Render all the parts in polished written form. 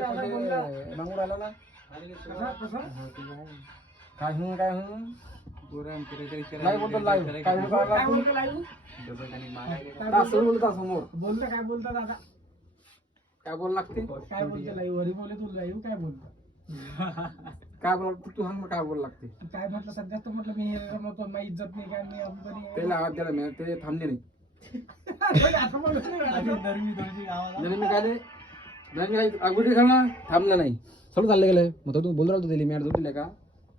मागून राहिला ना काय हूं नाही बोलतो लाईव्ह काय बोलतो समोर बोलता काय बोलता दादा काय बोल लागते काय बोलता लाईव्ह वरी बोले तू लाईव्ह काय बोलता काय बोल तू सांग काय बोल लागते काय म्हटलं सध्या तर म्हटलं मी रमवतो माझी इज्जत नाही काय मी अंबानी आहे. त्याला आवाज दिला मी ते थांबले नाही आता बोलत नाही. मी काय अगोदर सांगला थांबलं नाही सगळं चाललं गेलं मग तू बोल राहतो दिली मॅट दिले का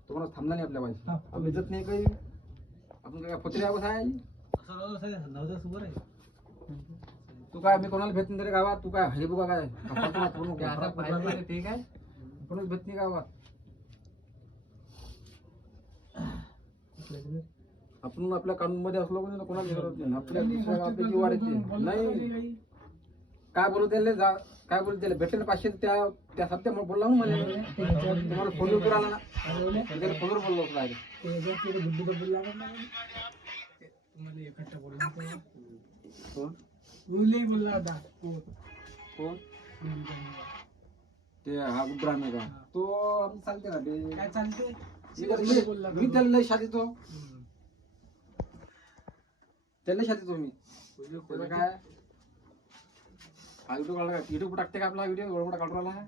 तुम्हाला थांबला नाही आपल्या पाहिजे आपण इज्जत नाही काही आपण काय फत्री आवाज आहे तू काय मी कोणाला भेट नाही रे गावात तू काय हे बघा काय ते काय कोणाला भेट नाही गावात आपण आपल्या कानून मध्ये असलो पण कोणाला करत नाही आपल्या आपली जीवार येते नाही काय बोलू त्याला काय बोलू त्याला भेटले 500 त्या सत्या मग बोलला ना मला तुम्हाला फोनवर करून आला ना त्याला फोनवर बोललो होतो तुम्हाला एकट्ठा बोलला कोण बोलला होता कोण ते हा गुब्रा नाही का तो आम्ही चालते ना ते काय चालते मी त्याला लय शादी तो त्याला शादी तो मी त्याला काय हा व्हिडिओ काढला का युट्यूब टाकते का आपला व्हिडिओ एवढा काढून राहिला